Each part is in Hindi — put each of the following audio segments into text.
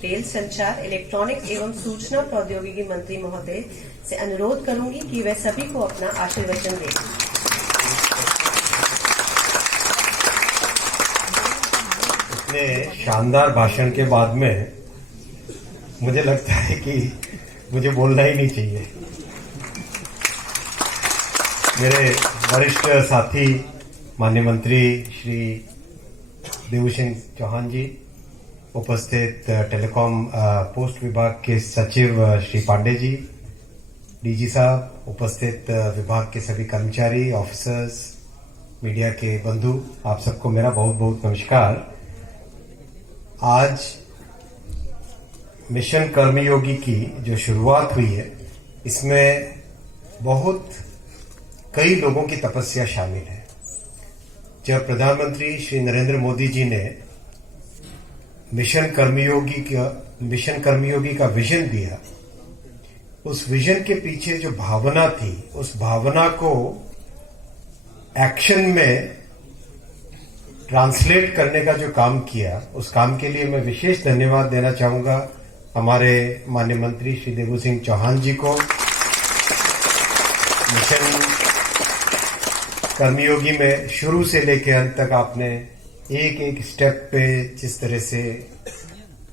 रेल संचार, इलेक्ट्रॉनिक्स एवं सूचना प्रौद्योगिकी मंत्री महोदय से अनुरोध करूंगी कि वे सभी को अपना आशीर्वचन दें। इतने शानदार भाषण के बाद में मुझे लगता है कि मुझे बोलना ही नहीं चाहिए। मेरे वरिष्ठ साथी माननीय मंत्री श्री देवू सिंह चौहान जी, उपस्थित टेलीकॉम पोस्ट विभाग के सचिव श्री पांडे जी, डीजी साहब, उपस्थित विभाग के सभी कर्मचारी, ऑफिसर्स, मीडिया के बंधु, आप सबको मेरा बहुत बहुत नमस्कार। आज मिशन कर्मयोगी की जो शुरुआत हुई है, इसमें बहुत कई लोगों की तपस्या शामिल है। जब प्रधानमंत्री श्री नरेंद्र मोदी जी ने मिशन कर्मयोगी का विजन दिया, उस विजन के पीछे जो भावना थी, उस भावना को एक्शन में ट्रांसलेट करने का जो काम किया, उस काम के लिए मैं विशेष धन्यवाद देना चाहूंगा हमारे माननीय मंत्री श्री देवू सिंह चौहान जी को। मिशन कर्मयोगी में शुरू से लेकर अंत तक आपने एक एक स्टेप पे जिस तरह से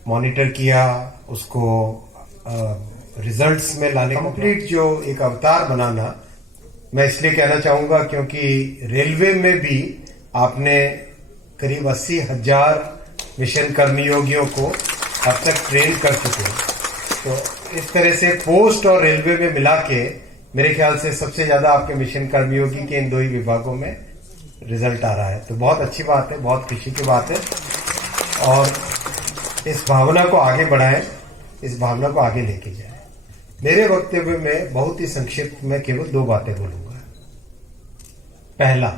मॉनिटर किया, उसको रिजल्ट्स में लाने, कंप्लीट जो एक अवतार बनाना, मैं इसलिए कहना चाहूंगा क्योंकि रेलवे में भी आपने करीब 80,000 मिशन कर्मयोगियों को अब तक ट्रेन कर चुके हैं। तो इस तरह से पोस्ट और रेलवे में मिला के मेरे ख्याल से सबसे ज्यादा आपके मिशन कर्मयोगी के इन दो ही विभागों में रिजल्ट आ रहा है। तो बहुत अच्छी बात है, बहुत खुशी की बात है, और इस भावना को आगे बढ़ाएं, इस भावना को आगे लेके जाएं। मेरे वक्तव्य में बहुत ही संक्षिप्त में केवल दो बातें बोलूंगा। पहला,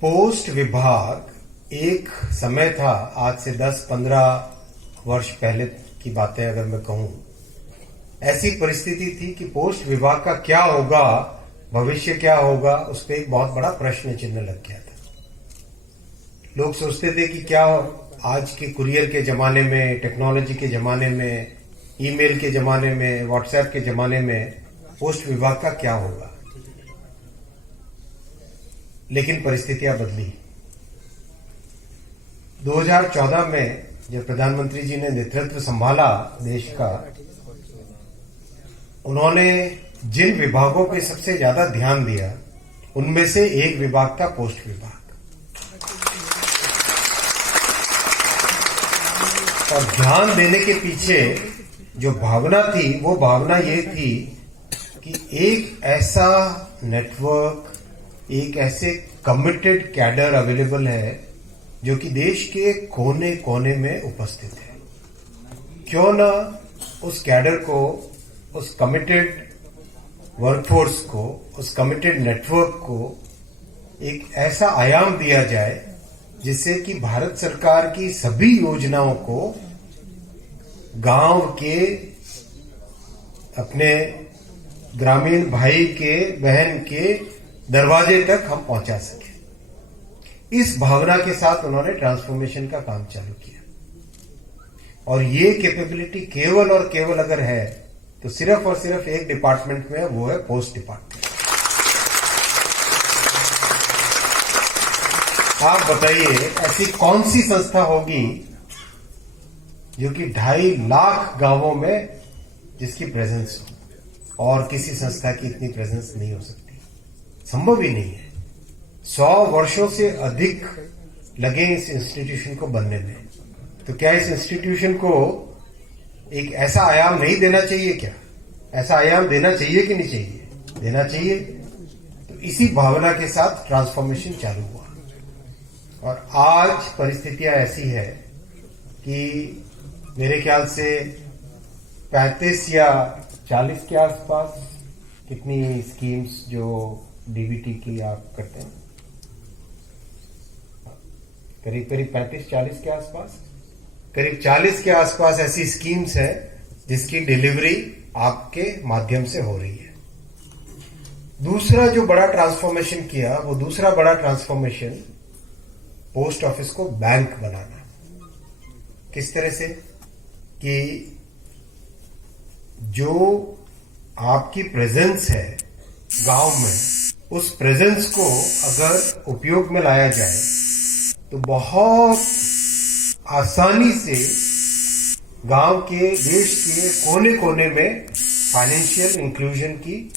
पोस्ट विभाग एक समय था, आज से 10-15 वर्ष पहले की बातें अगर मैं कहूं, ऐसी परिस्थिति थी कि पोस्ट विभाग का क्या होगा, भविष्य क्या होगा, उस पर एक बहुत बड़ा प्रश्न चिन्ह लग गया था। लोग सोचते थे कि क्या आज के कुरियर के जमाने में, टेक्नोलॉजी के जमाने में, ईमेल के जमाने में, व्हाट्सएप के जमाने में पोस्ट विभाग का क्या होगा। लेकिन परिस्थितियां बदली। 2014 में जब प्रधानमंत्री जी ने नेतृत्व संभाला देश का, उन्होंने जिन विभागों पे सबसे ज्यादा ध्यान दिया, उनमें से एक विभाग था पोस्ट विभाग। और ध्यान देने के पीछे जो भावना थी, वो भावना ये थी कि एक ऐसा नेटवर्क, एक ऐसे कमिटेड कैडर अवेलेबल है जो कि देश के कोने कोने में उपस्थित है। क्यों ना उस कैडर को, उस कमिटेड वर्कफोर्स को, उस कमिटेड नेटवर्क को एक ऐसा आयाम दिया जाए जिससे कि भारत सरकार की सभी योजनाओं को गांव के, अपने ग्रामीण भाई के, बहन के दरवाजे तक हम पहुंचा सके। इस भावना के साथ उन्होंने ट्रांसफॉर्मेशन का काम चालू किया, और ये कैपेबिलिटी केवल और केवल अगर है तो सिर्फ और सिर्फ एक डिपार्टमेंट में है, वो है पोस्ट डिपार्टमेंट। आप बताइए ऐसी कौन सी संस्था होगी जो कि 2.5 लाख गांवों में जिसकी प्रेजेंस हो, और किसी संस्था की इतनी प्रेजेंस नहीं हो सकती, संभव ही नहीं है। 100 वर्षों से अधिक लगे इस इंस्टीट्यूशन को बनने में, तो क्या इस इंस्टीट्यूशन को एक ऐसा आयाम नहीं देना चाहिए? क्या ऐसा आयाम देना चाहिए कि नहीं चाहिए? देना चाहिए। तो इसी भावना के साथ ट्रांसफॉर्मेशन चालू हुआ, और आज परिस्थितियां ऐसी है कि मेरे ख्याल से 35 या 40 के आसपास कितनी स्कीम्स जो डीबीटी की आप करते हैं, करीब 35-40 के आसपास, करीब 40 के आसपास ऐसी स्कीम्स है जिसकी डिलीवरी आपके माध्यम से हो रही है। दूसरा जो बड़ा ट्रांसफॉर्मेशन किया, वो दूसरा बड़ा ट्रांसफॉर्मेशन पोस्ट ऑफिस को बैंक बनाना। किस तरह से कि जो आपकी प्रेजेंस है गांव में, उस प्रेजेंस को अगर उपयोग में लाया जाए तो बहुत आसानी से गांव के, देश के कोने कोने में फाइनेंशियल इंक्लूजन की